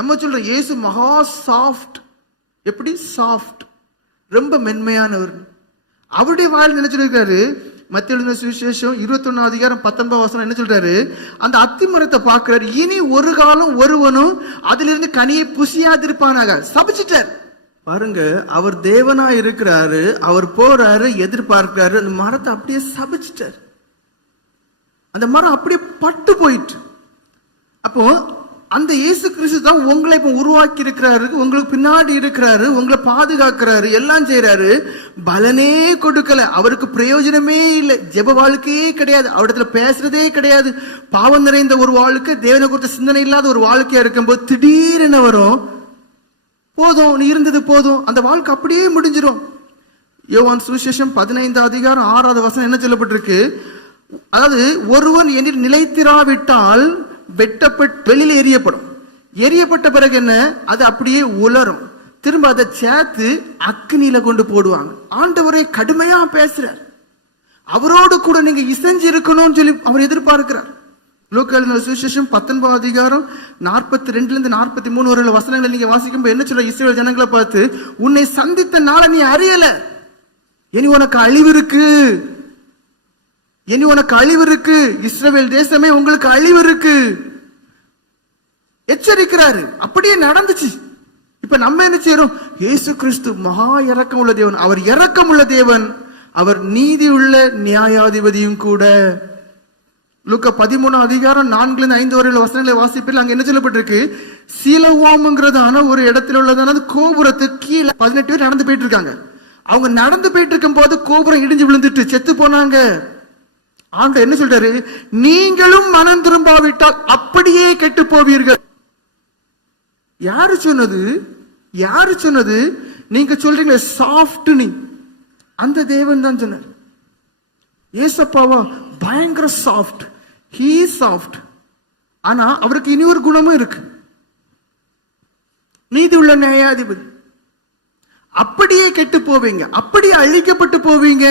நம்ம சொல்றோம் இயேசு மகா சாஃப்ட். எப்படி சாஃப்ட்? ரொம்ப மென்மையானவர். அவருடைய வாயில் என்ன சொல்லியிருக்காரு? மத்திய எழுதின சுவிசேஷம் 21:19 என்ன சொல்றாரு? அந்த அத்தி மரத்தை பார்க்கிறார். இனி ஒரு காலம் ஒருவனும் அதிலிருந்து கனியை புசியாதிருப்பானாக. சபிச்சிட்டார் பாருங்க. அவர் தேவனா இருக்கிறாரு, அவர் போறாரு, எதிர்பார்க்கிறாரு, அந்த மரத்தை அப்படியே சபிச்சிட்டார். அந்த மரம் அப்படியே பட்டு போயிட்டு. அப்போ அந்த இயேசு கிறிஸ்து தான் உங்களை இப்ப உருவாக்கி இருக்கிறாரு, உங்களுக்கு பின்னாடி இருக்கிறாரு, உங்களை பாதுகாக்கிறாரு, எல்லாம் செய்யறாரு. பலனே கொடுக்கல, அவருக்கு பிரயோஜனமே இல்லை, ஜெப வாழ்க்கையே கிடையாது, அவரிடத்துல பேசுறதே கிடையாது, பாவம் நிறைந்த ஒரு வாழ்க்கை, தேவனை குறித்த சிந்தனை இல்லாத ஒரு வாழ்க்கையா இருக்கும்போது திடீரென வரும், போதும் நீ இருந்தது போதும், அந்த வாழ்க்கை அப்படியே முடிஞ்சிடும். யோவான் சுவிசேஷம் 15:6 என்ன சொல்லப்பட்டிருக்கு? அதாவது ஒருவன் என்னில் நிலைத்திராவிட்டால் வெட்டப்பட்டு வெளியில எரியப்படும். எரியப்பட்ட பிறகு என்ன? அது அப்படியே உலரும். திரும்ப அதை சேர்த்து அக்னியில கொண்டு போடுவாங்க. ஆண்டவரே கடுமையா பேசுறார். அவரோடு கூட நீங்க இசைஞ்சு இருக்கணும்னு சொல்லி அவர் எதிர்பார்க்கிறார். லூக்கா எழுதின சுவிசேஷம் 19:42-43 வரையில வசனங்களை நீங்க வாசிக்கும்போது என்ன சொல்ற? இஸ்ரவேல் ஜனங்களை பார்த்து, உன்னை சந்தித்த நாளை நீ அறியல, இனி உனக்கு அழிவு இருக்கு, இனி உனக்கு அழிவு இருக்கு, இஸ்ரவேல் தேசமே உங்களுக்கு அழிவு இருக்கு எச்சரிக்கிறாரு. அப்படியே நடந்துச்சு. இப்ப நம்ம என்ன செய்யறோம்? இயேசு கிறிஸ்து மகா இரக்கம் உள்ள தேவன், அவர் இரக்கம் உள்ள தேவன், அவர் நீதி உள்ள நியாயாதிபதியும் கூட. லூக்கா 13:4-5 வரையில வசனங்களை வாசிப்பில் அங்க என்ன சொல்லப்பட்டிருக்கு? சீலோவாம்ங்கிறதான ஒரு இடத்துல உள்ளதான கோபுரத்துக்கு கீழே 18 பேர் நடந்து போயிட்டு இருக்காங்க. அவங்க நடந்து போயிட்டு இருக்கும் போது கோபுரம் இடிஞ்சு விழுந்துட்டு செத்து போனாங்க. ஆண்டவர் என்ன சொல்றாரு? நீங்களும் மனம் திரும்பாவிட்டால் அப்படியே கெட்டு போவீர்கள். யாரு சொன்னது? யாரு சொன்னது? நீங்க சொல்றீங்களே சாஃப்ட், நீ அந்த தேவன் தான் சொன்னார். ஏசப்பாவா பயங்கர சாஃப்ட், ஹீ சாஃப்ட். ஆனா அவருக்கு இனி ஒரு குணமும் இருக்கு, நீதி உள்ள நியாயாதிபதி. அப்படியே கெட்டு போவீங்க, அப்படியே அழிக்கப்பட்டு போவீங்க.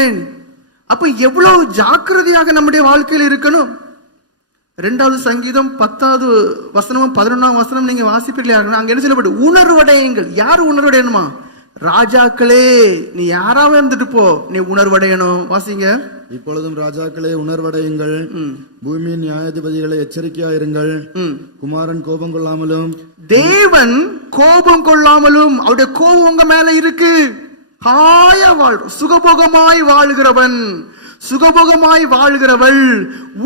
அப்ப எவ்வளவு ஜாக்கிரதையாக நம்முடைய வாழ்க்கையில் இருக்கணும். 2வது சங்கீதம் 10:11 நீங்க வாசிப்பீர்கள். அங்க என்ன சொல்லப்படும்? உணர்வடையுங்கள். யாரு உணர்வடையணுமா? ராஜாக்களே, நீ யாராவது இருந்துட்டு போ, நீ உணர்வடையணும். வாசிங்க. இப்பொழுதும் ராஜாக்களே உணர்வடையுங்கள், பூமியின் நியாயாதிபதிகளை எச்சரிக்கையா இருங்கள். குமாரன் கோபம் கொள்ளாமலும், தேவன் கோபம் கொள்ளாமலும், அவருடைய கோபம் உங்க மேல இருக்கு. ஹாயா வாழ்றோம், சுகபோகமாய் வாழ்கிறவன், சுகபோகமாய் வாழ்கிறவள்,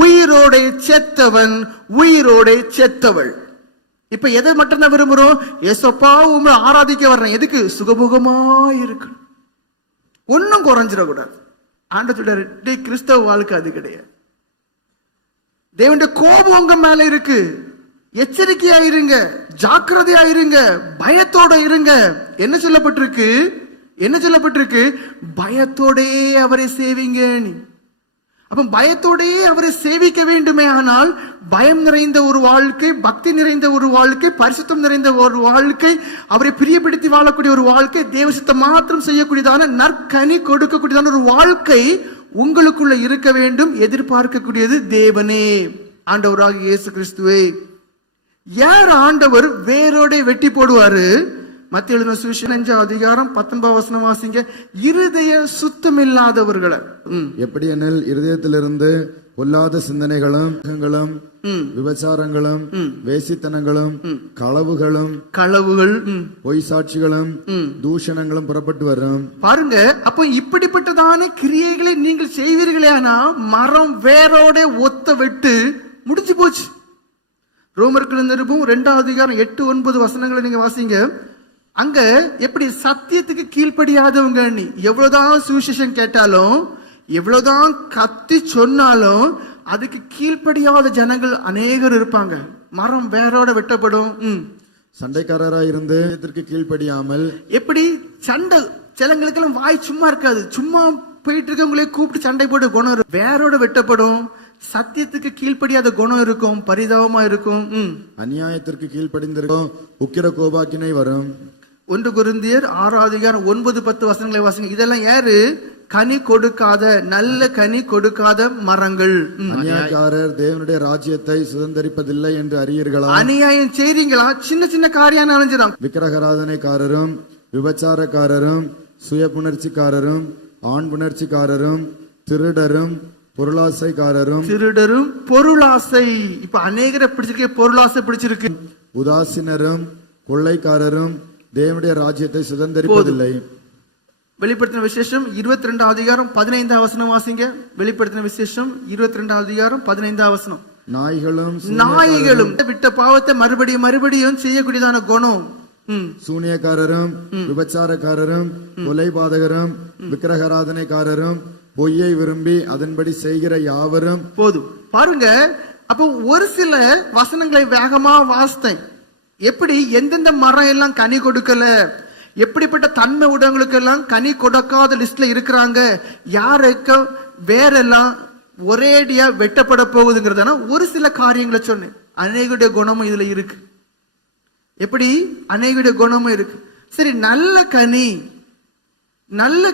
உயிரோட செத்தவன், உயிரோட செத்தவள். இப்ப எதை மட்டும் தான் விரும்புறோம்? ஏசப்பா உங்களை ஆராதிக்க வர்றேன். எதுக்கு? சுகபோகமாய் இருக்கு, ஒன்னும் குறைஞ்சிடக்கூடாது. ஆண்டவர் சொல்றாரு, கிறிஸ்தவ வாழ்க்கை அது கிடையாது. தேவனுடைய கோபம் உங்க மேல இருக்கு, எச்சரிக்கையா இருங்க, ஜாக்கிரதையா இருங்க, பயத்தோட இருங்க. என்ன சொல்லப்பட்டிருக்கு? என்ன சொல்லப்பட்டிருக்கு? பயத்தோடே அவரை சேவிங்க. அப்ப பயத்தோடே அவரை சேவிக்க வேண்டுமே. ஆனால் பயம் நிறைந்த ஒரு வாழ்க்கை, பக்தி நிறைந்த ஒரு வாழ்க்கை, பரிசுத்தம் நிறைந்த ஒரு வாழ்க்கை, அவரை பிரியப்படுத்தி வாழக்கூடிய ஒரு வாழ்க்கை, தேவசித்தம் மாத்திரம் செய்யக்கூடியதான நற்கனி கொடுக்கக்கூடியதான ஒரு வாழ்க்கை உங்களுக்குள்ள இருக்க வேண்டும். எதிர்பார்க்கக்கூடியது தேவனே, ஆண்டவராக இயேசு கிறிஸ்துவே. யார் ஆண்டவர் வேரோட வெட்டி போடுவாரு? மத்திய எழுதின சுவிசேஷம் 5:19 வாசிங்க. இருதய சுத்தமில்லாதவர்களை. எப்படி எனில் இருதயத்திலிருந்து பொல்லாத சிந்தனைகளும், விபச்சாரங்களும், வேசித்தனங்களும், களவுகள், பொய் சாட்சிகளும், தூஷணங்களும் புறப்பட்டு வரும். பாருங்க, அப்ப இப்படிப்பட்டதான கிரியைகளை நீங்கள் செய்வீர்களே, ஆனா மரம் வேரோட ஒத்த வெட்டு முடிஞ்சு போச்சு. ரோமர்கள் நிருபம் 2:8-9 நீங்க வாசிங்க. அங்க எப்படி சத்தியத்துக்கு கீழ்ப்படியாதவங்க, நீ எவ்வளவுதான் சுவிசேஷம் கேட்டாலும், எவ்வளவுதான் கத்தி சொன்னாலும் அதுக்கு கீழ்ப்படியாத ஜனங்கள் அநேகர் இருப்பாங்க. மரம் வேரோட வெட்டப்படும். சண்டைக்காரராக இருந்து கீழ்ப்படியாமல், எப்படி சண்டை சிலங்களுக்கெல்லாம் வாய் சும்மா இருக்காது, சும்மா போயிட்டு இருக்கவங்களே கூப்பிட்டு சண்டை போட்டு குணம் இருக்கும். வேரோட வெட்டப்படும். சத்தியத்துக்கு கீழ்ப்படியாத குணம் இருக்கும், பரிதாபமா இருக்கும். அநியாயத்திற்கு கீழ்ப்படிந்திருக்கும், உக்கிர கோபாக்கினை வரும். 1 கொரிந்தியர் 6:9-10 வாசிங்க. இதெல்லாம் யாரு? கனி கொடுக்காத, நல்ல கனி கொடுக்காத மரங்கள். அநியாயக்காரர் தேவனுடைய ராஜ்யத்தை சுதந்தரிப்பதில்லை என்று அறியீர்களா? அநியாயம் செய்றீங்களா? சின்ன சின்ன காரியம் அணைஞ்சிடும். விக்கிரகாராதனைக்காரரும் விபச்சாரக்காரரும் சுய புணர்ச்சிக்காரரும் ஆண் புணர்ச்சிக்காரரும் திருடரும் பொருளாசை. இப்ப அநேகரை பிடிச்சிருக்கே, பொருளாசை பிடிச்சிருக்கு. உதாசீனரும் கொள்ளைக்காரரும் தேவனுடைய ராஜ்யத்தை சுதந்தரிப்பதில்லை. வெளிப்படுத்தின விசேஷம் 22 அதிகாரம் 15 வசனம் வாசிங்க. வெளிப்படுத்தின விசேஷம் 22 அதிகாரம் 15 வசனம். நாய்களும் விட்ட பாவத்தை மறுபடியும் செய்யக்கூடியதான குணம். சூனியக்காரரும் விபச்சாரக்காரரும் கொலைபாதகரும் விக்கிரகாராதனைக்காரரும் பொய்யை விரும்பி அதன்படி செய்கிற யாவரும். போதும் பாருங்க. அப்போ ஒரு சில வசனங்களை வேகமா வாசித்தேன். எப்படி எந்தெந்த மரம் எல்லாம் கனி கொடுக்கல, எப்படிப்பட்ட தன்மை உடவங்களுக்கு எல்லாம் கனி கொடுக்காத லிஸ்ட்ல இருக்கிறாங்க, யாருக்கு வேறெல்லாம் ஒரேடியா வெட்டப்பட போகுதுங்கிறதான ஒரு சில காரியங்களை சொன்னேன். அநேகருடைய குணமும் இதுல இருக்கு. எப்படி அநேகருடைய குணமும் இருக்கு. சரி, நல்ல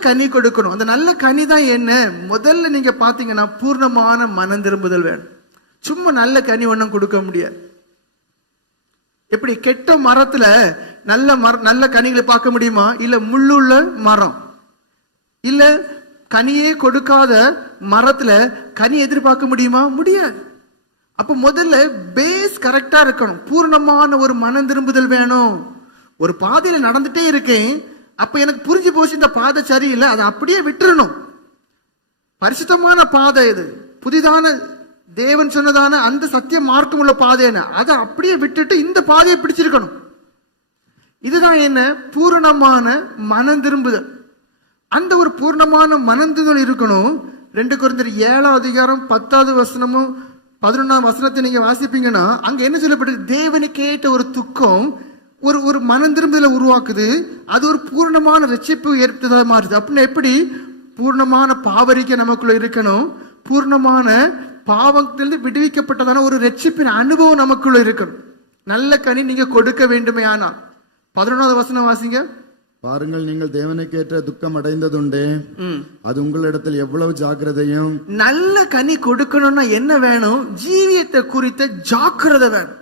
கனி கொடுக்கணும். அந்த நல்ல கனி தான் என்ன? முதல்ல நீங்க பாத்தீங்கன்னா பூர்ணமான மனம் திரும்புதல் வேணும். சும்மா நல்ல கனி ஒன்றும் கொடுக்க முடியாது. எப்படி கெட்ட மரத்துல நல்ல கனிகளை பார்க்க முடியுமா? இல்ல முள்ளுள்ள மரம், இல்ல கனியே கொடுக்காத மரத்துல கனி எதிர்பார்க்க முடியுமா? முடியாது. அப்ப முதல்ல பேஸ் கரெக்டா இருக்கணும். பூர்ணமான ஒரு மனம் திரும்புதல் வேணும். ஒரு பாதையில நடந்துட்டே இருக்கேன், அப்ப எனக்கு புரிஞ்சு போச்சு இந்த பாதை சரியில்லை, அதை அப்படியே விட்டுறணும். பரிசுத்தமான பாதை இது, புதிதான தேவன் சொன்னதான அந்த சத்திய மார்க்கம் உள்ள பாதை என்ன, அதை அப்படியே விட்டுட்டு இந்த பாதையை பிடிச்சிருக்கணும். இதுதான் என்ன? பூரணமான மனம் திரும்புதல். அந்த ஒரு பூர்ணமான மனம் திரும்புதல் இருக்கணும். 2 கொரிந்தியர் 7 அதிகாரம் 10 வசனமும் 11 வசனத்தை நீங்க வாசிப்பீங்கன்னா அங்க என்ன சொல்லப்பட்டது? தேவனுக்கு ஏற்ற ஒரு துக்கம் ஒரு மனம் திரும்புதலை உருவாக்குது. அது ஒரு பூர்ணமான ரட்சிப்பு ஏற்பட்டதா மாறுது. அப்படின்னா எப்படி? பூர்ணமான பாவரிக்கை நமக்குள்ள இருக்கணும். பூர்ணமான பாவத்திலிருந்து விடுவிக்கப்பட்டதான ஒரு ரட்சிப்பின் அனுபவம் நமக்குள்ள இருக்கணும். நல்ல கனி நீங்க கொடுக்க வேண்டுமே. ஆனால் 11 வசனம் வாசிங்க. பாருங்கள், நீங்கள் தேவனுக்கேற்ற துக்கம் அடைந்ததுண்டே, அது உங்களிடத்தில் எவ்வளவு ஜாக்கிரதையும். நல்ல கனி கொடுக்கணும்னா என்ன வேணும்? ஜீவியத்தை குறித்த ஜாக்கிரதை வேணும்.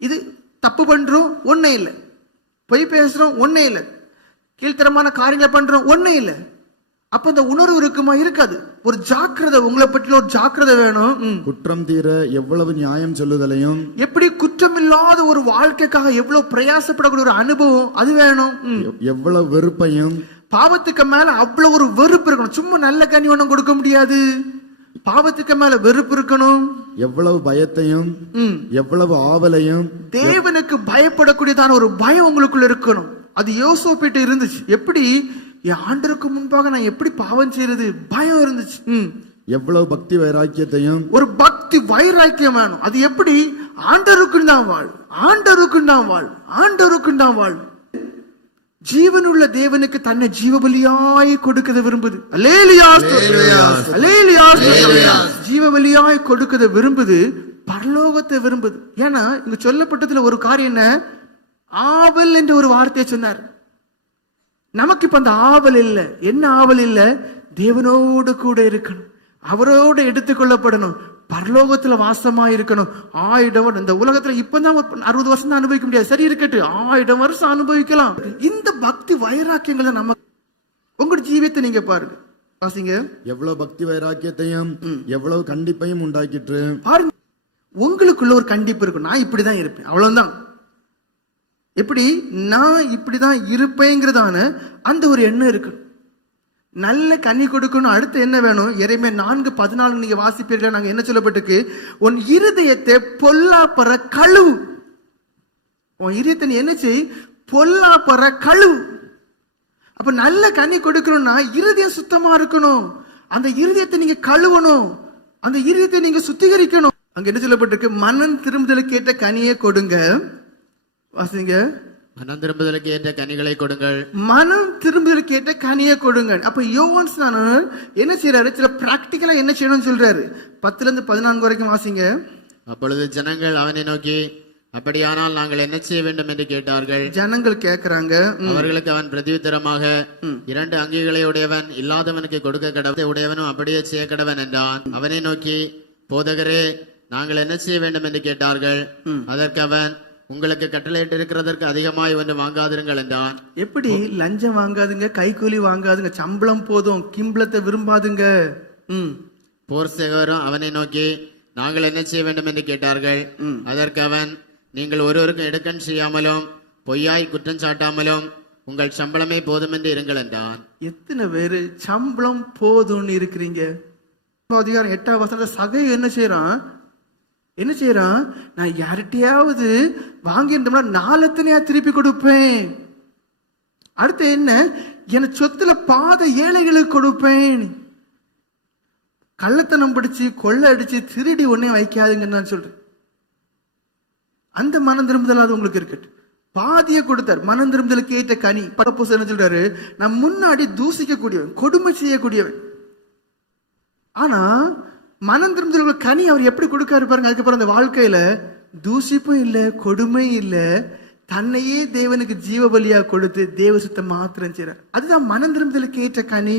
இது தப்பு பண்றோம் ஒன்னே இல்லை, பொய் பேசுறோம் ஒன்னே இல்லை, கீழ்த்தரமான காரியங்களை பண்றோம் ஒன்னே இல்லை. அப்ப அந்த உணர்வு இருக்குமா? இருக்காது. ஒரு ஜாக்கிரதை, உங்களை பற்றிய ஒரு ஜாக்கிரதை வேணும். குற்றம் தீர எவ்வளவு நியாயம் சொல்லுதலையும், எப்படி குற்றம் இல்லாத ஒரு வாழ்க்கைக்காக எவ்வளவு பிரயாசப்படக்கூடிய ஒரு அனுபவம் அது வேணும். எவ்வளவு வெறுப்பையும், பாவத்துக்கு மேல அவ்வளவு ஒரு வெறுப்பு இருக்கணும். சும்மா நல்ல கனி ஒண்ணும் கொடுக்க முடியாது, பாவத்துக்கு மேல வெறுப்பு இருக்கணும். எவ்வளவு பயத்தையும் எவ்வளவு ஆவலையும், தேவனுக்கு பயப்படக்கூடியதான ஒரு பயம் உங்களுக்குள்ள இருக்கணும். அது யோசேப்பிட்ட இருந்துச்சு. எப்படி? என் ஆண்டருக்கு முன்பாக நான் எப்படி பாவம் செய்யறது? பயம் இருந்துச்சு. எவ்வளவு பக்தி வைராக்கியத்தையும், ஒரு பக்தி வைராக்கியம் வேணும். அது எப்படி? ஆண்டவருக்கும் தான் வாழ், ஆண்டவருக்கும் தான் வாழ், ஆண்டவருக்கும் தான் வாழ். ஜீவனுள்ள தேவனுக்கு தன்னை ஜீவபலியாய் கொடுக்கத விரும்புது. அல்லேலூயா, அல்லேலூயா. ஜீவபலியாய் கொடுக்கத விரும்புது, பரலோகத்தை விரும்புது. ஏன்னா இங்க சொல்லப்பட்டதுல ஒரு காரியம் என்ன? ஆவல் என்ற ஒரு வார்த்தையை சொன்னார். நமக்கு இப்ப அந்த ஆவல் இல்லை. என்ன ஆவல் இல்லை? தேவனோடு கூட இருக்கணும், அவரோடு எடுத்துக்கொள்ளப்படணும், பரலோகத்துல வாசமா இருக்கணும். 1000 வருடம் இந்த உலகத்துல இப்பதான் 60 வருஷம் தான் அனுபவிக்க முடியாது. சரி இருக்கட்டு, 1000 வருஷம் அனுபவிக்கலாம். இந்த பக்தி வைராக்கியங்களை நம்ம உங்களுடைய ஜீவியத்தை நீங்க பாருங்க, வாசிங்க. எவ்வளவு பக்தி வைராக்கியத்தையும் எவ்வளவு கண்டிப்பையும் உண்டாக்கிட்டு பாருங்க. உங்களுக்குள்ள ஒரு கண்டிப்பு இருக்கும். நான் இப்படிதான் இருப்பேன், அவ்வளவுதான். எப்படி? நான் இப்படிதான் இருப்பேங்கிறதான அந்த ஒரு எண்ணம் இருக்கு. நல்ல கனி கொடுக்கணும். அடுத்து என்ன வேணும்? எரேமியா 4:14 நீங்க வாசிப்பீர்கள். நாங்க என்ன சொல்லப்பட்டிருக்கு? உன் இருதயத்தை பொல்லாப்பற கழுவு. உன் இருதயத்தை நீ என்ன செய்? பொல்லாப்பற கழுவு. அப்ப நல்ல கனி கொடுக்கணும்னா இருதயம் சுத்தமா இருக்கணும். அந்த இருதயத்தை நீங்க கழுவணும், அந்த இருதயத்தை நீங்க சுத்திகரிக்கணும். அங்க என்ன சொல்லப்பட்டிருக்கு? மனம் திரும்புதலுக்கு ஏற்ற கனியை கொடுங்க. வாசிங்க. மனம் திரும்புதலுக்கு ஏற்ற கனிகளை கொடுங்கள். மனம் திரும்புதலுக்கு ஏற்ற கனியை கொடுங்க. அப்ப யோவான் ஸ்நானகர் என்ன செய்யறாரு? சில பிராக்டிக்கலா என்ன செய்யணும்னு சொல்றாரு. 10 to 14 வரைக்கும் வாசிங்க. அப்பொழுது ஜனங்கள் அவனை நோக்கி, அப்படியானால் நாங்கள் என்ன செய்ய வேண்டும் என்று கேட்டார்கள். ஜனங்கள் கேக்குறாங்க. அவர்களுக்கு அவன் பிரதியுத்தரமாக, 2 அங்கிகளை உடையவன் இல்லாதவனுக்கு கொடுக்க கடவன், உடையவனும் அப்படியே செய்ய கடவன் என்றான். அவனை நோக்கி, போதகரே, நாங்கள் என்ன செய்ய வேண்டும் என்று கேட்டார்கள். அதற்கு அவன், உங்களுக்கு கட்டளையிட்டு இருக்கிறதற்கு அதிகமாய் ஒன்று வாங்காதிருங்கள் என்றான். எப்படி? லஞ்சம் வாங்காதுங்க, கைக்கூலி வாங்காதுங்க, சம்பளம் போதும், கிம்பளத்தை விரும்பாதுங்க. போர் சேவரும் அவனை நோக்கி, நாங்கள் என்ன செய்ய வேண்டும் என்று கேட்டார்கள். அதற்கு அவன், நீங்கள் ஒருவருக்கும் எடுக்கன் செய்யாமலும் பொய்யாய் குற்றம் சாட்டாமலும் உங்கள் சம்பளமே போதும் என்று இருங்கள் என்றான். எத்தனை பேரு சம்பளம் போதும்னு இருக்கிறீங்க? அதிகாரம் 8ஆம் வசனத்துல சகை என்ன செய்யறான்? நான் யார்கிட்டயாவது வாங்கியிருந்தோம்னா நாளத்தனையா திருப்பி கொடுப்பேன். அடுத்து என்ன? என் சொத்துல பாத ஏழைகளுக்கு கொடுப்பேன். கள்ளத்தனம் பிடிச்சு கொள்ளை அடிச்சு திருடி ஒன்னே வைக்காதுங்கன்னு நான் சொல்றேன். அந்த மனம் திரும்புதல் அது உங்களுக்கு இருக்கட்டும். பாதிய கொடுத்தார். மனம் திரும்புதலுக்கு ஏற்ற கனி. பரப்போஸ் என்ன சொல்றாரு? நான் முன்னாடி தூசிக்க கூடியவன், கொடுமை செய்யக்கூடியவன். ஆனா மனம் திரும்புதல் கனி அவர் எப்படி கொடுக்காரு பாருங்க. அதுக்கப்புறம் அந்த வாழ்க்கையில தூசிப்பும் இல்லை, கொடுமை இல்லை, தன்னையே தேவனுக்கு ஜீவ பலியா கொடுத்து தேவ சுத்தம் மாத்திரம் செய்றார். அதுதான் மனம் திரும்புதலுக்கு ஏற்ற கனி.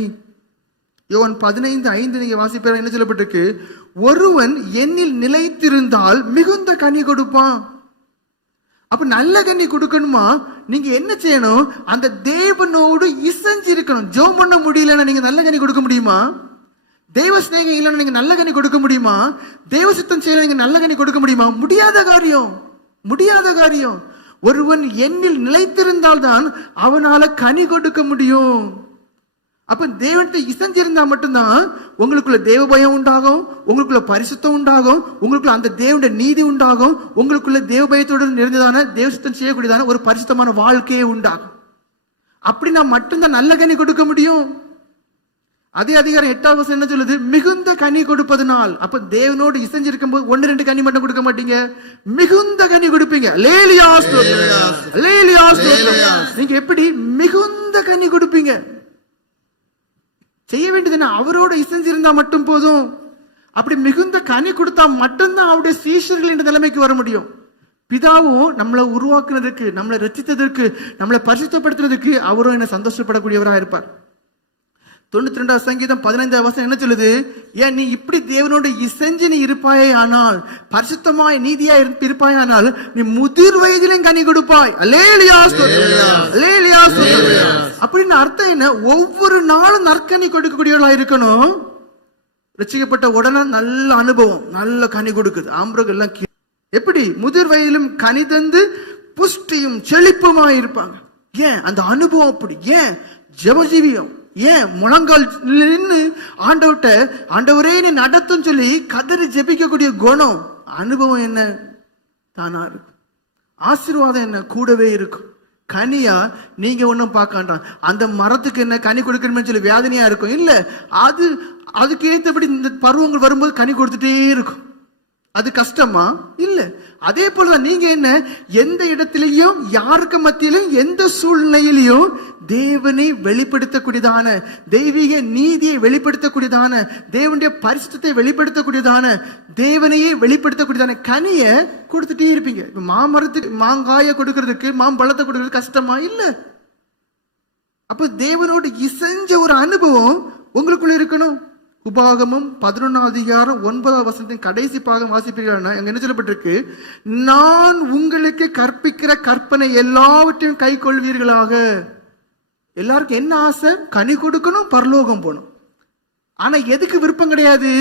யோவான் 15:5 நீங்க வாசிப்பார். என்ன சொல்லப்பட்டிருக்கு? ஒருவன் என்னில் நிலைத்திருந்தால் மிகுந்த கனி கொடுப்பான். அப்ப நல்ல கனி கொடுக்கணுமா? நீங்க என்ன செய்யணும்? அந்த தேவனோடு இசைஞ்சு இருக்கணும். ஜெபம் பண்ண முடியலன்னா நீங்க நல்ல கனி கொடுக்க முடியுமா? தெய்வ சிநேகம் இல்லைன்னா நீங்க நல்ல கனி கொடுக்க முடியுமா? தெய்வ சுத்தம் செய்யல நீங்க நல்ல கனி கொடுக்க முடியுமா? முடியாத காரியம். ஒருவன் என்னில் நிலைத்திருந்தால் தான் அவனால கனி கொடுக்க முடியும். அப்ப தேவனத்தை இசைஞ்சிருந்தா மட்டும்தான் உங்களுக்குள்ள தேவ பயம் உண்டாகும், உங்களுக்குள்ள பரிசுத்தம் உண்டாகும், உங்களுக்குள்ள அந்த தேவனுடைய நீதி உண்டாகும், உங்களுக்குள்ள தேவ பயத்துடன் நிறைந்ததான தேவ சுத்தம் செய்யக்கூடியதான ஒரு பரிசுத்தமான வாழ்க்கையே உண்டாகும். அப்படின்னா மட்டும்தான் நல்ல கனி கொடுக்க முடியும். அதே அதிகாரம் 8ஆம் வசனம் என்ன சொல்லுது? மிகுந்த கனி கொடுப்பதனால். அப்ப தேவனோடு இசைஞ்சிருக்கும் போது 1-2 கனி மட்டும் கொடுக்க மாட்டீங்க, மிகுந்த கனி கொடுப்பீங்க. நீங்க எப்படி மிகுந்த கனி கொடுப்பீங்க? செய்ய வேண்டியது என்ன? அவரோட இசைஞ்சிருந்தா மட்டும் போதும். அப்படி மிகுந்த கனி கொடுத்தா மட்டும்தான் அவருடைய சீஷர்கள் என்ற நிலைமைக்கு வர முடியும். பிதாவும் நம்மளை உருவாக்குனதுக்கு, நம்மளை ரட்சித்ததற்கு, நம்மளை பரிசுத்தப்படுத்துறதுக்கு அவரும் என்ன சந்தோஷப்படக்கூடியவராக இருப்பார். 92ஆம் சங்கீதம் 15ஆம் வசனம் என்ன சொல்லுது? ஏன் நீ இப்படி தேவனோட இசைஞ்சு நீ இருப்பாயே ஆனால், பரிசுத்தமாய் நீதியா இருப்பாய் ஆனால், நீ முதிர் வயதிலும் கனி கொடுப்பாய். அல்லேலூயா. அப்படின்னு அர்த்தம் என்ன? ஒவ்வொரு நாளும் நற்கனி கொடுக்கக்கூடியவர்களா இருக்கணும். ரட்சிக்கப்பட்ட உடனே நல்ல அனுபவம், நல்ல கனி கொடுக்குது. ஆம்பர்கள் எல்லாம் எப்படி முதிர் வயதிலும் கனி தந்து புஷ்டியும் செழிப்புமாய் இருப்பாங்க. ஏன்? அந்த அனுபவம். அப்படி ஏன்? ஜெபஜீவியம். ஏன்? முழங்கால் நின்று ஆண்டவரே நீ நடத்தும் சொல்லி கதறி ஜெபிக்கக்கூடிய குணம். அனுபவம் என்ன? தானா இருக்கும். ஆசீர்வாதம் என்ன? கூடவே இருக்கும். கனியா நீங்க ஒன்னும் பார்க்காண்டான். அந்த மரத்துக்கு என்ன கனி கொடுக்கணும்னு சொல்லி வேதனையா இருக்கும் இல்ல. அதுக்கு ஏற்றபடி இந்த பருவங்கள் வரும்போது கனி கொடுத்துட்டே இருக்கும். அது கஷ்டமா? இல்ல. அதே போலதான் நீங்க என்ன, எந்த இடத்திலையும் யாருக்கு மத்தியிலும் எந்த சூழ்நிலையிலையும் தேவனை வெளிப்படுத்தக்கூடியதான, தெய்வீக நீதியை வெளிப்படுத்தக்கூடியதான, தேவனுடைய பரிசுத்தத்தை வெளிப்படுத்தக்கூடியதான, தேவனையே வெளிப்படுத்தக்கூடியதான கனிய கொடுத்துட்டே இருப்பீங்க. மாமரத்துக்கு மாங்காய கொடுக்கறதுக்கு, மாம்பழத்தை கொடுக்கறதுக்கு கஷ்டமா? இல்ல. அப்ப தேவனோடு இசைஞ்ச ஒரு அனுபவம் உங்களுக்குள்ள இருக்கணும். உபாகமம் 11ஆம் அதிகாரம் 9ஆம் வசனத்தின் கடைசி பாகம் வாசிப்பீர்கள். அங்க என்ன சொல்லப்பட்டிருக்கு? நான் உங்களுக்கு கற்பிக்கிற கற்பனை எல்லாவற்றையும் கை கொள்வீர்களாக. எல்லாருக்கும் என்ன ஆசை? கனி கொடுக்கணும், பரலோகம் போகணும். ஆனா எதுக்கு விருப்பம் கிடையாது?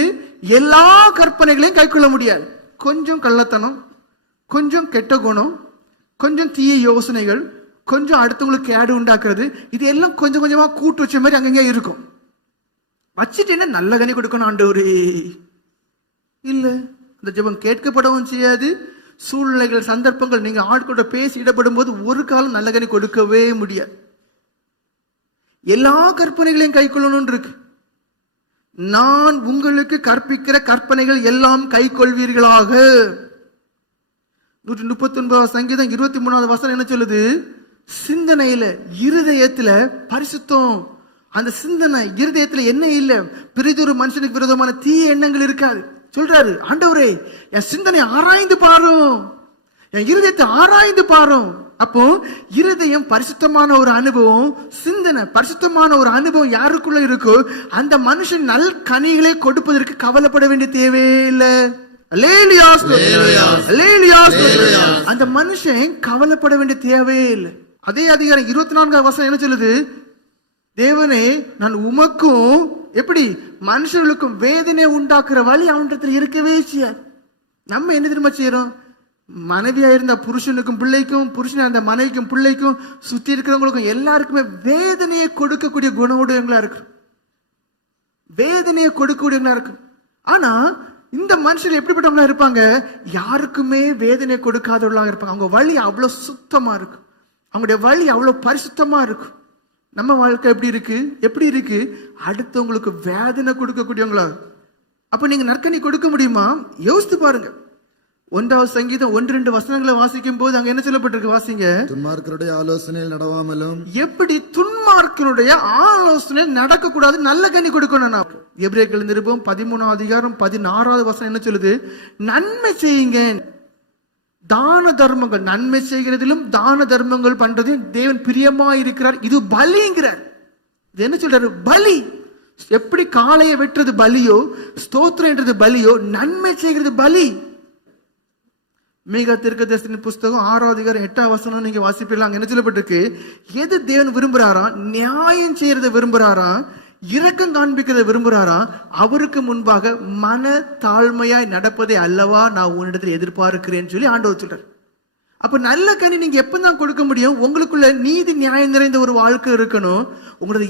எல்லா கற்பனைகளையும் கை கொள்ள முடியாது. கொஞ்சம் கள்ளத்தனம், கொஞ்சம் கெட்ட குணம், கொஞ்சம் தீய யோசனைகள், கொஞ்சம் அடுத்தவங்களுக்கு கேடு உண்டாக்குறது, இது எல்லாம் கொஞ்சம் கொஞ்சமா கூட்டு வச்ச மாதிரி அங்கங்க இருக்கும். வச்சுட்டு என்ன நல்ல கனி கொடுக்கணும் ஆண்டவரே? இல்ல. அந்த ஜெபம் கேட்கப்படவும் செய்யாது. சூழ்நிலைகள், சந்தர்ப்பங்கள், நீங்க ஆட்களோட பேசி இடப்படும் போது ஒரு காலம் நல்ல கனி கொடுக்கவே முடியாது. எல்லா கற்பனைகளையும் கை கொள்ளணும் இருக்கு. நான் உங்களுக்கு கற்பிக்கிற கற்பனைகள் எல்லாம் கை கொள்வீர்களாக. 139ஆம் சங்கீதம் 23ஆவது வசனம் என்ன சொல்லுது? சிந்தனையில, இருதயத்துல பரிசுத்தம். அந்த சிந்தனை இருதயத்துல என்ன இல்ல? பிறிதொரு மனுஷனுக்கு விரோதமான தீய எண்ணங்கள் இருக்காது. சொல்றாரு, ஆண்டவரே என் சிந்தனை ஆராய்ந்து பாரும், என் இருதயத்தை ஆராய்ந்து பாரும். அப்போ இருதயம் பரிசுத்தமான ஒரு அனுபவம், சிந்தனை பரிசுத்தமான ஒரு அனுபவம் யாருக்குள்ள இருக்கோ அந்த மனுஷன் நல் கனிகளை கொடுப்பதற்கு கவலைப்பட வேண்டிய தேவையே இல்லை. அந்த மனுஷன் கவலைப்பட வேண்டிய தேவையே இல்லை. அதே அதிகாரம் 24 வசனம் என்ன சொல்லுது? தேவனே, நான் உமக்கும் எப்படி மனுஷர்களுக்கும் வேதனை உண்டாக்குற வழி அவனிடத்தில் இருக்கவே செய்யாது. நம்ம என்ன தெரியுமா செய்யறோம்? மனைவியா இருந்த புருஷனுக்கும் பிள்ளைக்கும், புருஷனா இருந்த மனைவிக்கும் பிள்ளைக்கும், சுத்தி இருக்கிறவங்களுக்கும் எல்லாருக்குமே வேதனையை கொடுக்கக்கூடிய குணமுடையவங்களா இருக்கு. வேதனையை கொடுக்கக்கூடியவங்களா இருக்கு. ஆனா இந்த மனுஷர்கள் எப்படிப்பட்டவங்களா இருப்பாங்க? யாருக்குமே வேதனை கொடுக்காதவர்களாக இருப்பாங்க. அவங்க வழி அவ்வளவு சுத்தமா இருக்கு. அவங்களுடைய வழி அவ்வளவு பரிசுத்தமா இருக்கும். நம்ம வாழ்க்கை எப்படி இருக்கு? அடுத்தவங்களுக்கு வேதனை கொடுக்கக்கூடியவங்களா. அப்ப நீங்க நற்கனி கொடுக்க முடியுமா? யோசித்து பாருங்க. 1வது சங்கீதம் 1-2 வசனங்களை வாசிக்கும் போது அங்க என்ன சொல்லப்பட்டிருக்கு? வாசிங்க. துன்மார்க்கருடைய ஆலோசனையில் நடவாமலும். எப்படி துன்மார்க்கனுடைய ஆலோசனை நடக்க கூடாது, நல்ல கனி கொடுக்கணும். எபிரேயர்கள் நிருபம் 13வது அதிகாரம் 16வது வசனம் என்ன சொல்லுது? நன்மை செய்யுங்க, தான தர்மங்கள். நன்மை செய்கிறதிலும் தான தர்மங்கள் பண்றதையும் தேவன் பிரியமா இருக்கிறார். இது பலிங்கிறார். இது என்ன சொல்றாரு? பலி. எப்படி காளையை வெட்டுறது பலியோ, ஸ்தோத்திரம் என்றது பலியோ, நன்மை செய்கிறது பலி. மீகா தீர்க்கதரிசியின் புஸ்தகம் 6வது அதிகாரம் 8வது வசனம் நீங்க வாசிப்பீங்க. என்ன சொல்லப்பட்டிருக்கு? எது தேவன் விரும்புறாரா? நியாயம் செய்யறத விரும்புறாரா? இரக்கம் காண்பிக்கிறத விரும்புறாரா? அவருக்கு முன்பாக மன தாழ்மையாய் நடப்பதை அல்லவா நான் உன்னிடத்தில் எதிர்பார்க்கிறேன்னு சொல்லி ஆண்டவர் சொல்றார். அப்ப நல்ல கனி நீங்க எப்பதான் கொடுக்க முடியும்? உங்களுக்குள்ள நீதி நியாயம் நிறைந்த ஒரு வாழ்க்கை இருக்கணும். உங்களோட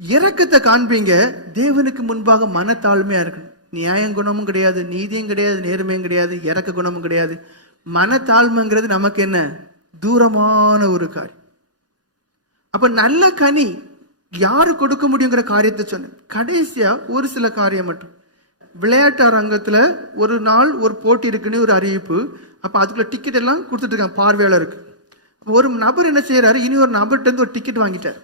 இரக்கத்தை காண்பீங்க. தேவனுக்கு முன்பாக மன தாழ்மையா இருக்கணும். நியாய குணமும் கிடையாது, நீதியும் கிடையாது, நேர்மையும் கிடையாது, இறக்க குணமும் கிடையாது. மனத்தாழ்மைங்கிறது நமக்கு என்ன? தூரமான ஒரு காரியம். அப்ப நல்ல கனி யாரு கொடுக்க முடியுங்கிற காரியத்தை சொன்னேன். கடைசியா ஒரு சில காரியம் மட்டும். விளையாட்டு அரங்கத்துல ஒரு நாள் ஒரு போட்டி இருக்குன்னு ஒரு அறிவிப்பு. அப்ப அதுக்குள்ள டிக்கெட் எல்லாம் கொடுத்துட்டு இருக்காங்க பார்வையாளருக்கு. ஒரு நபர் என்ன செய்யறாரு? இனி ஒரு நபர்கிட்ட இருந்து ஒரு டிக்கெட் வாங்கிட்டார்.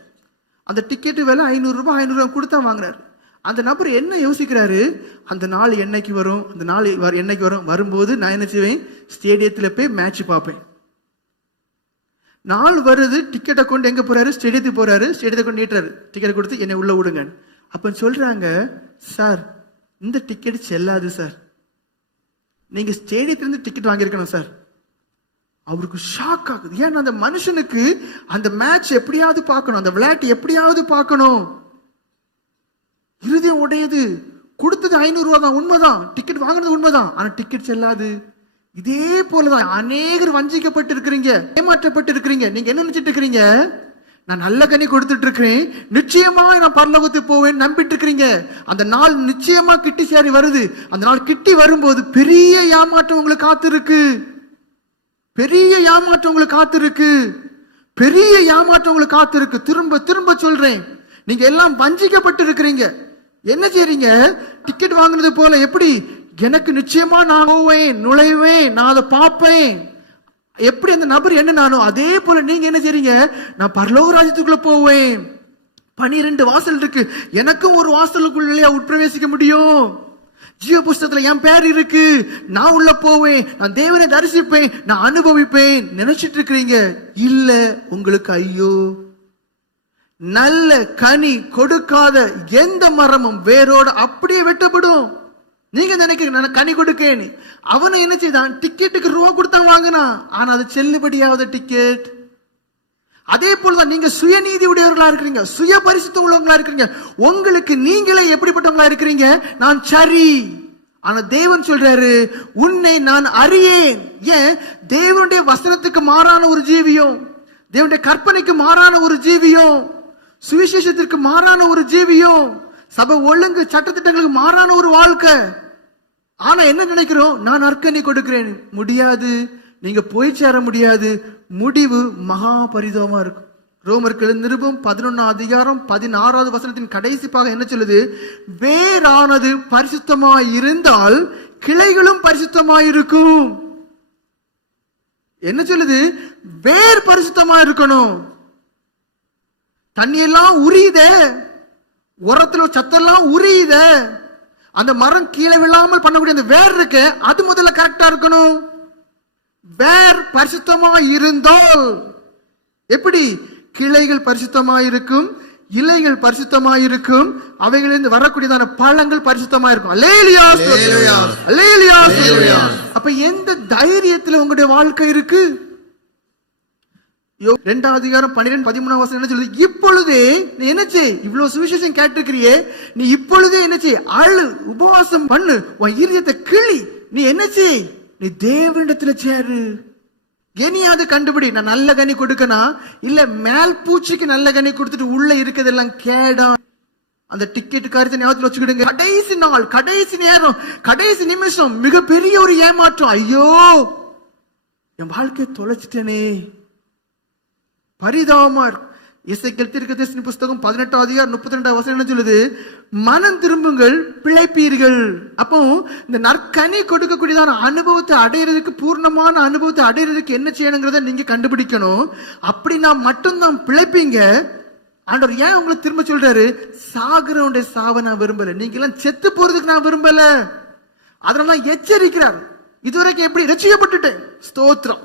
அந்த டிக்கெட்டு விலை 500 ரூபாய் கொடுத்தா வாங்குறாரு. அந்த நபர் என்ன யோசிக்கிறாரு? அந்த நாள் என்னைக்கு வரும், அந்த நாள் என்னைக்கு வரும், வரும்போது நான் என்ன செய்வேன்? ஸ்டேடியத்துல போய் மேட்ச் பார்ப்பேன். நாள் வருது, டிக்கெட்டை கொண்டு எங்க போறாரு? ஸ்டேடியத்துக்கு போறாரு. ஸ்டேடியத்தை கொண்டு நீட்டுறாரு. டிக்கெட் கொடுத்து என்னை உள்ள விடுங்க. அப்ப சொல்றாங்க, சார் இந்த டிக்கெட் செல்லாது சார், நீங்க ஸ்டேடியத்துல இருந்து டிக்கெட் வாங்கியிருக்கணும் சார். அவருக்கு ஷாக் ஆகுது. ஏன்னா அந்த மனுஷனுக்கு அந்த மேட்ச் எப்படியாவது பார்க்கணும், அந்த விளையாட்டு எப்படியாவது பார்க்கணும். இருதயம் உடையது. கொடுத்தது 500 ரூபாய் தான், உண்மைதான். டிக்கெட் வாங்கினது உண்மைதான். ஆனா டிக்கெட் செல்லாது. இதே போலதான் அநேகர் வஞ்சிக்கப்பட்டு இருக்கிறீங்க, ஏமாற்றப்பட்டு இருக்கிறீங்க. நீங்க என்ன நினைச்சிட்டு இருக்கிறீங்க? நான் நல்ல கனி கொடுத்துட்டு இருக்கிறேன், நிச்சயமா நான் பரலோகத்துக்கு போவேன் நம்பிட்டு இருக்கிறீங்க. அந்த நாள் நிச்சயமா கிட்டி சேரி வருது. அந்த நாள் கிட்டி வரும்போது பெரிய ஏமாற்றம் உங்களுக்கு காத்திருக்கு. பெரிய ஏமாற்றம் உங்களுக்கு காத்திருக்கு. பெரிய ஏமாற்றம் உங்களுக்கு காத்திருக்கு. திரும்ப திரும்ப சொல்றேன், நீங்க எல்லாம் வஞ்சிக்கப்பட்டு இருக்கிறீங்க. என்ன செய்றீங்க? டிக்கெட் வாங்குறது போல. எப்படி? எனக்கு நிச்சயமா நான் போவேன், நுழைவேன், நான் அதை பார்ப்பேன். எப்படி அந்த நபர் என்ன நானோ அதே போல நீங்க என்ன செய்றீங்க? நான் பரலோக ராஜ்யத்துக்குள்ள போவேன். 12 வாசல் இருக்கு, எனக்கும் ஒரு வாசலுக்குள்ளே உட்பிரவேசிக்க முடியும். ஜீவ புஸ்தகத்துல என் பேர் இருக்கு, நான் உள்ள போவேன், நான் தேவனை தரிசிப்பேன், நான் அனுபவிப்பேன் நினைச்சிட்டு இருக்கிறீங்க. இல்ல, உங்களுக்கு ஐயோ. நல்ல கனி கொடுக்காத எந்த மரமும் வேரோட அப்படியே வெட்டப்படும். நீங்க நினைக்கிறீங்க நான் கனி கொடுக்கேன்னு. அவனை என்ன செய்தான்? டிக்கெட்டுக்கு ரூபா கொடுத்தா வாங்கினான். ஆனா அது செல்லுபடியாவது டிக்கெட். அதே போலதான் நீங்க சுயநீதி உடையவர்களா இருக்கிறீங்க, சுய பரிசுத்த உள்ளவங்களா இருக்கிறீங்க. உங்களுக்கு நீங்களே எப்படிப்பட்டவங்களா இருக்கிறீங்க? நான் சரி. ஆனா தேவன் சொல்றாரு, உன்னை நான் அறியேன். ஏன்? தேவனுடைய வசனத்துக்கு மாறான ஒரு ஜீவியம், தேவனுடைய கற்பனைக்கு மாறான ஒரு ஜீவியம், சுவிசேஷத்திற்கு மாறான ஒரு ஜீவியம், சபை ஒழுங்கு சட்டத்திட்டங்களுக்கு மாறான ஒரு வாழ்க்கை. ஆனா என்ன நினைக்கிறோம்? நான் நற்கனி கொடுக்கிறேன். முடியாது, நீங்க போய் சேர முடியாது. முடிவு மகா பரிதாபமா இருக்கும். ரோமர்கள் நிருபம் 11வது அதிகாரம் 16வது வசனத்தின் கடைசி பாகம் என்ன சொல்லுது? வேரானது பரிசுத்தமாய் இருந்தால் கிளைகளும் பரிசுத்தமாய் இருக்கும். என்ன சொல்லுது? வேர் பரிசுத்தமா இருக்கணும். தண்ணி எல்லாம் உரியுத, உரத்துல சத்தெல்லாம் உரியுத, அந்த மரம் கீழே விழாமல் பண்ணக்கூடிய அந்த வேர் இருக்கு, அது முதல்ல கரெக்டா இருக்கணும். வேர் பரிசுத்தமாய் இருந்தால் எப்படி கிளைகள் பரிசுத்தமாய் இருக்கும், இலைகள் பரிசுத்தமாய் இருக்கும், அவைகளிலிருந்து வரக்கூடியதான பழங்கள் பரிசுத்தமாய் இருக்கும். அல்லேலூயா, அல்லேலூயா. அப்ப எந்த தைரியத்துல உங்களுடைய வாழ்க்கை இருக்கு? 2 அதிகாரம் 12-13 என்ன சொல்லுது? இப்பொழுதே நீ என்ன செய், இவ்வளவு சுவிசேஷம் கேட்டிருக்கிறியே, நீ இப்பொழுதே என்ன செய், அழு, உபவாசம் பண்ணு, உன் இருதயத்தை கிளி, நீ என்ன செய், நீ தேவனிடத்துல சேரு. கனியாவது கண்டுபிடி. நான் நல்ல கனி கொடுக்கணும் இல்ல மேல் பூச்சிக்கு நல்ல கனி கொடுத்துட்டு உள்ள இருக்கிறதெல்லாம் கேடா. அந்த டிக்கெட் காரியத்தை ஞாபகத்தில் வச்சுக்கிடுங்க. கடைசி நாள், கடைசி நேரம், கடைசி நிமிஷம் மிகப்பெரிய ஒரு ஏமாற்றம். ஐயோ என் வாழ்க்கையை தொலைச்சிட்டேனே, பரிதாபமா இருக்கும். எசேக்கியேல் தீர்க்கதரிசன புஸ்தகம் 18 அதிகாரம் 32 என்ன சொல்லுது? மனம் திரும்புங்கள், பிழைப்பீர்கள். அப்போ இந்த நற்கனி கொடுக்கக்கூடியதான அனுபவத்தை அடையிறதுக்கு, பூர்ணமான அனுபவத்தை அடையிறதுக்கு என்ன செய்யணுங்கிறத நீங்க கண்டுபிடிக்கணும். அப்படி நான் மட்டும்தான் பிழைப்பீங்க. ஆண்டவர் ஏன் உங்களை திரும்ப சொல்றாரு? சாகுறவனுடைய சாவை நான் விரும்பல, நீங்க எல்லாம் செத்து போறதுக்கு நான் விரும்பல. அதனால எச்சரிக்கிறார். இதுவரைக்கும் எப்படி ரட்சிக்கப்பட்டுட்டேன், ஸ்தோத்திரம்.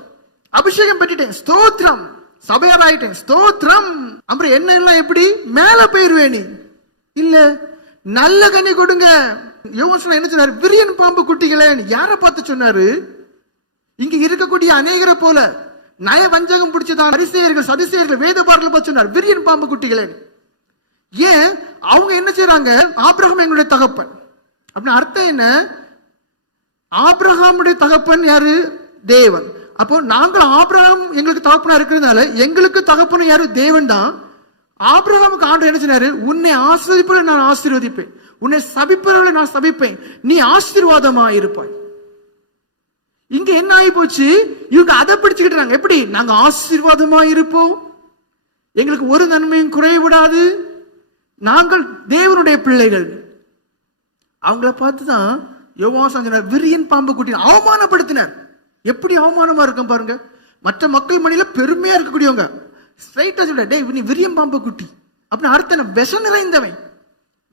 அபிஷேகம் பெற்றுட்டேன், ஸ்தோத்திரம். சபையார் ஆயிட்டேன், ஸ்தோத்திரம். அப்புறம் என்ன எல்லாம் எப்படி மேல போயிருவேன்? இல்ல, நல்ல கனி கொடுங்க. யோவான் என்ன சொன்னாரு? விரியன் பாம்பு குட்டிகளே. யார பார்த்து சொன்னாரு? இங்க இருக்கக்கூடிய அநேகரை போல நய வஞ்சகம் பிடிச்சதான் பரிசேயர்கள், சதுசேயர்கள், வேதபாரர்கள் பார்த்து சொன்னார் விரியன் பாம்பு குட்டிகளே. ஏன் அவங்க என்ன செய்யறாங்க? ஆபிரகாம் எங்களுடைய தகப்பன் அப்படின்னு அர்த்தம் என்ன? ஆபிரகாமுடைய தகப்பன் யாரு? தேவன். அப்போ நாங்கள் ஆபிரகாம் எங்களுக்கு தகப்பனா இருக்கிறதுனால எங்களுக்கு தகப்பனும் யாரு? தேவன் தான். ஆபிரகாமுக்கு ஆண்டவர் என்ன சொன்னாரு? உன்னை ஆசீர்வதிப்பவர்களை நான் ஆசீர்வதிப்பேன், உன்னை சபிப்பவர்களை நான் சபிப்பேன், நீ ஆசீர்வாதமா இருப்பாய். இங்க என்ன ஆகி போச்சு? இவங்க அதை பிடிச்சுக்கிட்டாங்க. எப்படி? நாங்க ஆசீர்வாதமா இருப்போம், எங்களுக்கு ஒரு நன்மையும் குறைவிடாது, நாங்கள் தேவனுடைய பிள்ளைகள். அவங்கள பார்த்துதான் யோவான் சொன்னார் விரியன் பாம்பு குட்டி அவமானப்படுத்தினார். எப்படி அவமானமா இருக்கும் பாருங்க. மற்ற மக்கள் மணியில பெருமையா இருக்கக்கூடியவங்க ஸ்ட்ரைட்டா சொல்ற, டேய் நீ விரியம் பாம்பு குட்டி அப்படின்னு அர்த்தம். விஷம் நிறைந்தவன்,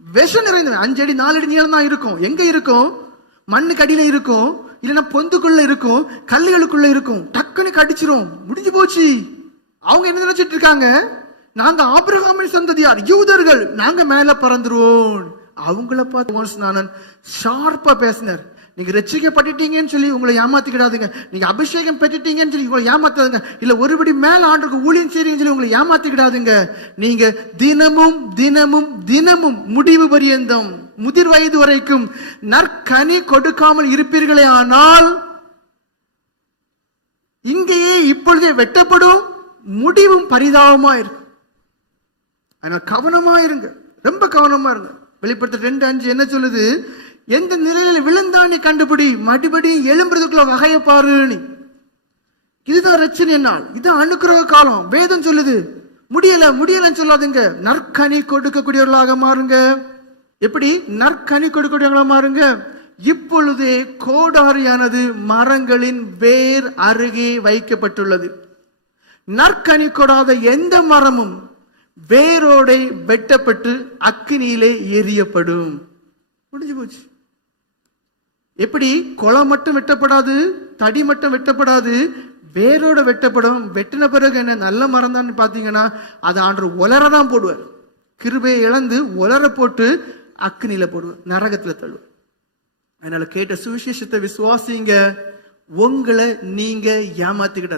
விஷம் நிறைந்தவன். 5 அடி 4 அடி நீளம் தான் இருக்கும். எங்க இருக்கும்? மண்ணுக்கு அடியில இருக்கும், இல்லைன்னா பொந்துக்குள்ள இருக்கும், கல்லுகளுக்குள்ள இருக்கும். டக்குன்னு கடிச்சிரும், முடிஞ்சு போச்சு. அவங்க என்ன நினைச்சிட்டு இருக்காங்க? நாங்க ஆபிரகாமின் சந்ததியார், யூதர்கள், நாங்க மேல பறந்துருவோம். அவங்கள பார்த்து நான் ஷார்ப்பா பேசினார். நீங்க ரட்சிக்கப்பட்டுட்டீங்கன்னு சொல்லி உங்களை ஏமாத்திக்கிடாதுங்க, நீங்க அபிஷேகம் பெற்றுட்டீங்கன்னு சொல்லி உங்களை ஏமாத்தாதுங்க, இல்ல ஒருபடி மேல ஆண்டுக்கு ஊழியம் செய்றீங்கன்னு சொல்லி உங்களை ஏமாத்திக்கிடாதுங்க. நீங்க தினமும் தினமும் தினமும் முடிவு பரியந்தம் முதிர் வயது வரைக்கும் நற்கனி கொடுக்காமல் இருப்பீர்களே ஆனால் இங்கேயே இப்பொழுதே வெட்டப்படும், முடிவும் பரிதாபமா இருக்கும். அதனால கவனமா இருங்க, ரொம்ப கவனமா இருங்க. வெளிப்படுத்த 2:5 என்ன சொல்லுது? எந்த நிலையில விழுந்தானே கண்டுபிடி, மறுபடியும் எழும்புறதுக்குள்ள வகையை பாரு. இதுதான் ரட்சணை நாள், இதுதான் அனுக்கிரக காலம். வேதம் சொல்லுது. முடியல முடியலன்னு சொல்லாதுங்க, நற்கனி கொடுக்கக்கூடியவர்களாக மாறுங்க. எப்படி நற்கனி கொடுக்கக்கூடியவர்களாக மாறுங்க? இப்பொழுதே கோடாரியானது மரங்களின் வேர் அருகே வைக்கப்பட்டுள்ளது. நற்கனி கொடாத எந்த மரமும் வேரோட வெட்டப்பட்டு அக்கினியிலே எரியப்படும். முடிஞ்சு போச்சு. எப்படி? கொலை மட்டும் வெட்டப்படாது, தடி மட்டும் வெட்டப்படாது, வேரோட வெட்டப்படும். வெட்டின பிறகு என்ன நல்ல மரம் தான் பாத்தீங்கன்னா அதை ஆண்டவர் உலரதான் போடுவார். கிருபையை இழந்து உலர போட்டு அக்கினியில போடுவார், நரகத்துல தள்ளுவார். அதனால கேட்ட சுவிசேஷத்தை விசுவாசிங்க, உங்களை நீங்க ஏமாத்திக்கிட்டாரு.